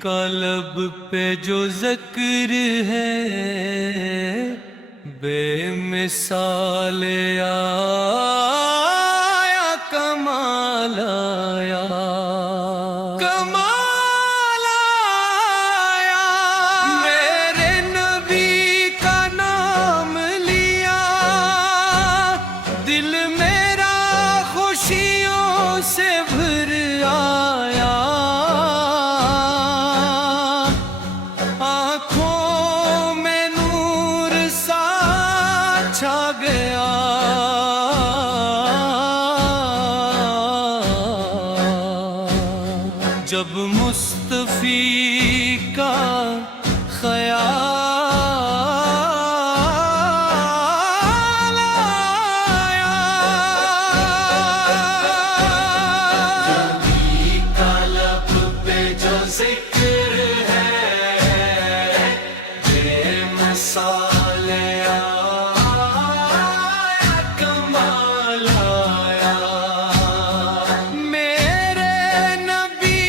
کا لب پہ جو ذکر ہے بے مثال آیا کمال آیا کمال آیا میرے نبی کا نام لیا دل میرا خوشیوں سے بھر آیا آنکھوں میں نور سا چھا گیا جب مصطفی کا خیال آیا نبی کا لب پہ جو ذکر ہے بے مثال آیا کمال آیا میرے نبی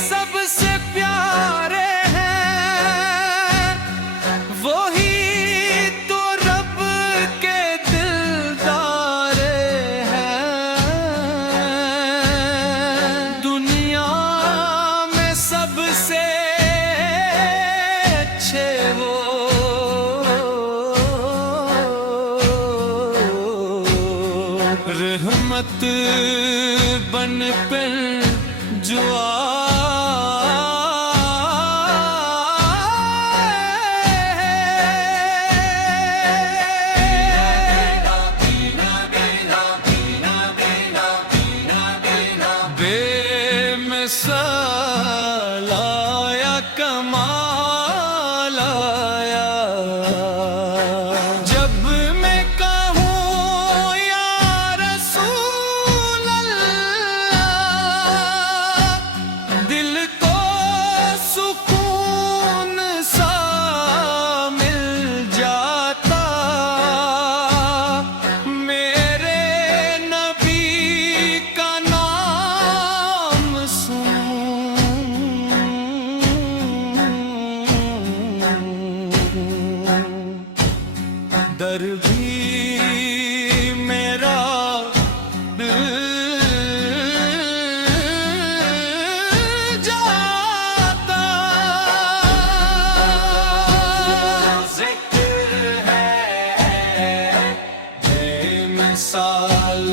سب سے پیارے ہیں وہی تو رب کے دلدار ہیں دنیا میں سب سے اچھے وہ رحمت بن کر جو بے مثال آیا کمال آیا جب میں کہوں یا رسول اللہ دل کو سکون سا مل جاتا میرے نبی کا نام در بھی میرا دل جاتا ذکر ہے بے مثال